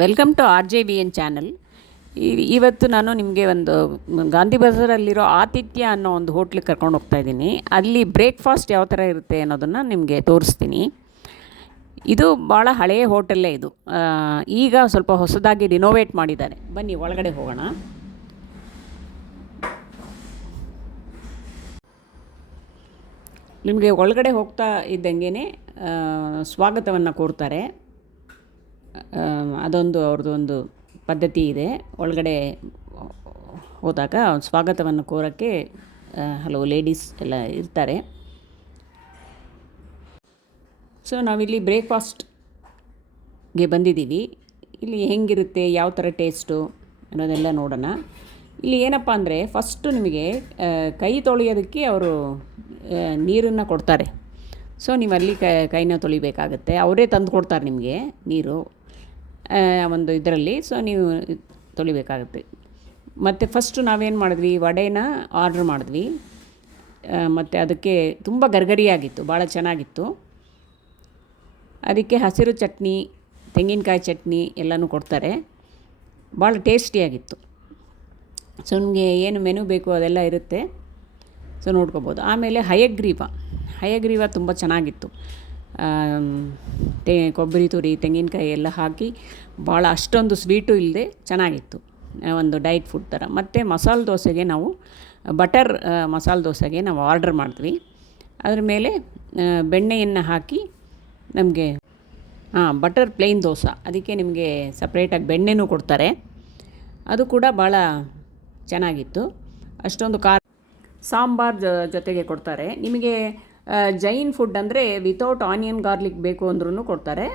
Welcome to RJVN channel. ಇವತ್ತು ನಾನು ನಿಮಗೆ ಒಂದು ಗಾಂಧಿ ಬಜಾರಲ್ಲಿರೋ ಆತಿಥ್ಯ ಅನ್ನೋ ಒಂದು ಹೋಟ್ಲಿಗೆ ಕರ್ಕೊಂಡು ಹೋಗ್ತಾ ಇದ್ದೀನಿ. ಅಲ್ಲಿ ಬ್ರೇಕ್ಫಾಸ್ಟ್ ಯಾವ ಥರ ಇರುತ್ತೆ ಅನ್ನೋದನ್ನು ನಿಮಗೆ ತೋರಿಸ್ತೀನಿ. ಇದು ಭಾಳ ಹಳೆಯ ಹೋಟೆಲ್ಲೇ ಇದು. ಈಗ ಸ್ವಲ್ಪ ಹೊಸದಾಗಿ ರಿನೋವೇಟ್ ಮಾಡಿದ್ದಾರೆ. ಬನ್ನಿ ಒಳಗಡೆ ಹೋಗೋಣ. ನಿಮಗೆ ಒಳಗಡೆ ಹೋಗ್ತಾ ಇದ್ದಂಗೆ ಸ್ವಾಗತವನ್ನು ಕೋರ್ತಾರೆ. ಅದೊಂದು ಅವ್ರದ್ದು ಒಂದು ಪದ್ಧತಿ ಇದೆ. ಒಳಗಡೆ ಹೋದಾಗ ಸ್ವಾಗತವನ್ನು ಕೋರೋಕ್ಕೆ ಹಲವು ಲೇಡೀಸ್ ಎಲ್ಲ ಇರ್ತಾರೆ. ಸೊ ನಾವಿಲ್ಲಿ ಬ್ರೇಕ್ಫಾಸ್ಟ್ಗೆ ಬಂದಿದ್ದೀವಿ. ಇಲ್ಲಿ ಹೆಂಗಿರುತ್ತೆ, ಯಾವ ಥರ ಟೇಸ್ಟು ಅನ್ನೋದೆಲ್ಲ ನೋಡೋಣ. ಇಲ್ಲಿ ಏನಪ್ಪ ಅಂದರೆ ಫಸ್ಟು ನಿಮಗೆ ಕೈ ತೊಳೆಯೋದಕ್ಕೆ ಅವರು ನೀರನ್ನು ಕೊಡ್ತಾರೆ. ಸೊ ನೀವು ಅಲ್ಲಿ ಕೈನ ತೊಳಿಬೇಕಾಗತ್ತೆ. ಅವರೇ ತಂದು ಕೊಡ್ತಾರೆ ನಿಮಗೆ ನೀರು ಒಂದು ಇದರಲ್ಲಿ. ಸೊ ನೀವು ತೊಳಿಬೇಕಾಗುತ್ತೆ. ಮತ್ತು ಫಸ್ಟು ನಾವೇನು ಮಾಡಿದ್ವಿ, ವಡೆನ ಆರ್ಡ್ರ್ ಮಾಡಿದ್ವಿ. ಮತ್ತು ಅದಕ್ಕೆ ತುಂಬ ಗರ್ಗರಿಯಾಗಿತ್ತು, ಭಾಳ ಚೆನ್ನಾಗಿತ್ತು. ಅದಕ್ಕೆ ಹಸಿರು ಚಟ್ನಿ, ತೆಂಗಿನಕಾಯಿ ಚಟ್ನಿ ಎಲ್ಲನೂ ಕೊಡ್ತಾರೆ. ಭಾಳ ಟೇಸ್ಟಿಯಾಗಿತ್ತು. ಸೊ ನಿಮಗೆ ಏನು ಮೆನು ಬೇಕು ಅದೆಲ್ಲ ಇರುತ್ತೆ. ಸೊ ನೋಡ್ಕೋಬೋದು. ಆಮೇಲೆ ಹಯಗ್ರೀವ ತುಂಬ ಚೆನ್ನಾಗಿತ್ತು. ಕೊಬ್ಬರಿ ತುರಿ, ತೆಂಗಿನಕಾಯಿ ಎಲ್ಲ ಹಾಕಿ ಭಾಳ ಅಷ್ಟೊಂದು ಸ್ವೀಟು ಇಲ್ಲದೆ ಚೆನ್ನಾಗಿತ್ತು. ಒಂದು ಡಯಟ್ ಫುಡ್ ಥರ. ಮತ್ತು ಮಸಾಲೆ ದೋಸೆಗೆ ನಾವು ಬಟರ್ ಮಸಾಲೆ ದೋಸೆಗೆ ನಾವು ಆರ್ಡ್ರ್ ಮಾಡಿದ್ವಿ. ಅದ್ರ ಮೇಲೆ ಬೆಣ್ಣೆಯನ್ನು ಹಾಕಿ ನಮಗೆ ಬಟರ್ ಪ್ಲೇನ್ ದೋಸೆ, ಅದಕ್ಕೆ ನಿಮಗೆ ಸಪ್ರೇಟಾಗಿ ಬೆಣ್ಣೆನೂ ಕೊಡ್ತಾರೆ. ಅದು ಕೂಡ ಭಾಳ ಚೆನ್ನಾಗಿತ್ತು. ಅಷ್ಟೊಂದು ಸಾಂಬಾರ್ ಜೊತೆಗೆ ಕೊಡ್ತಾರೆ. ನಿಮಗೆ ಜೈನ್ ಫುಡ್ ಅಂದರೆ ವಿತೌಟ್ ಆನಿಯನ್ ಗಾರ್ಲಿಕ್ ಬೇಕು ಅಂದ್ರೂ ಕೊಡ್ತಾರೆ.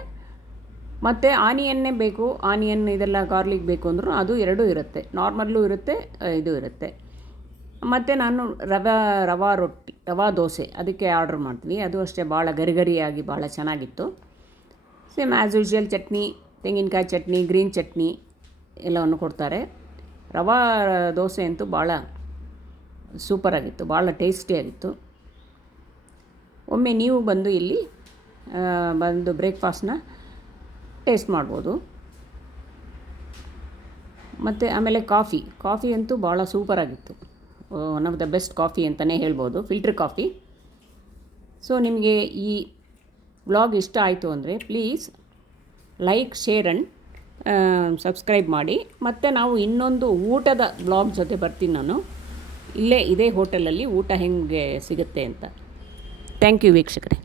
ಮತ್ತು ಆನಿಯನ್ನೇ ಬೇಕು, ಆನಿಯನ್ ಇದೆಲ್ಲ ಗಾರ್ಲಿಕ್ ಬೇಕು ಅಂದ್ರೂ ಅದು ಎರಡೂ ಇರುತ್ತೆ. ನಾರ್ಮಲ್ಲೂ ಇರುತ್ತೆ, ಇದು ಇರುತ್ತೆ. ಮತ್ತು ನಾನು ರವಾ ದೋಸೆ ಅದಕ್ಕೆ ಆರ್ಡ್ರ್ ಮಾಡ್ತೀವಿ. ಅದು ಅಷ್ಟೇ ಭಾಳ ಗರಿಗರಿಯಾಗಿ ಭಾಳ ಚೆನ್ನಾಗಿತ್ತು. ಸೇಮ್ ಆ್ಯಸ್ ಯೂಶ್ವಲ್ ಚಟ್ನಿ, ತೆಂಗಿನಕಾಯಿ ಚಟ್ನಿ, ಗ್ರೀನ್ ಚಟ್ನಿ ಎಲ್ಲವನ್ನು ಕೊಡ್ತಾರೆ. ರವಾ ದೋಸೆ ಅಂತೂ ಭಾಳ ಸೂಪರಾಗಿತ್ತು, ಭಾಳ ಟೇಸ್ಟಿಯಾಗಿತ್ತು. ಒಮ್ಮೆ ನೀವು ಬಂದು ಇಲ್ಲಿ ಬಂದು ಬ್ರೇಕ್ಫಾಸ್ಟ್ನ ಟೇಸ್ಟ್ ಮಾಡ್ಬೋದು. ಮತ್ತು ಆಮೇಲೆ ಕಾಫಿ ಅಂತೂ ಭಾಳ ಸೂಪರಾಗಿತ್ತು. One of the best coffee ಅಂತಲೇ ಹೇಳ್ಬೋದು, ಫಿಲ್ಟರ್ ಕಾಫಿ. ಸೊ ನಿಮಗೆ ಈ ವ್ಲಾಗ್ ಇಷ್ಟ ಆಯಿತು ಅಂದರೆ please like, share and subscribe ಮಾಡಿ. ಮತ್ತು ನಾವು ಇನ್ನೊಂದು ಊಟದ ವ್ಲಾಗ್ ಜೊತೆ ಬರ್ತೀನಿ ನಾನು. ಇದೇ ಹೋಟೆಲಲ್ಲಿ ಊಟ ಹೆಂಗೆ ಸಿಗುತ್ತೆ ಅಂತ. ಥ್ಯಾಂಕ್ ಯು ವೀಕ್ಷಕರೇ.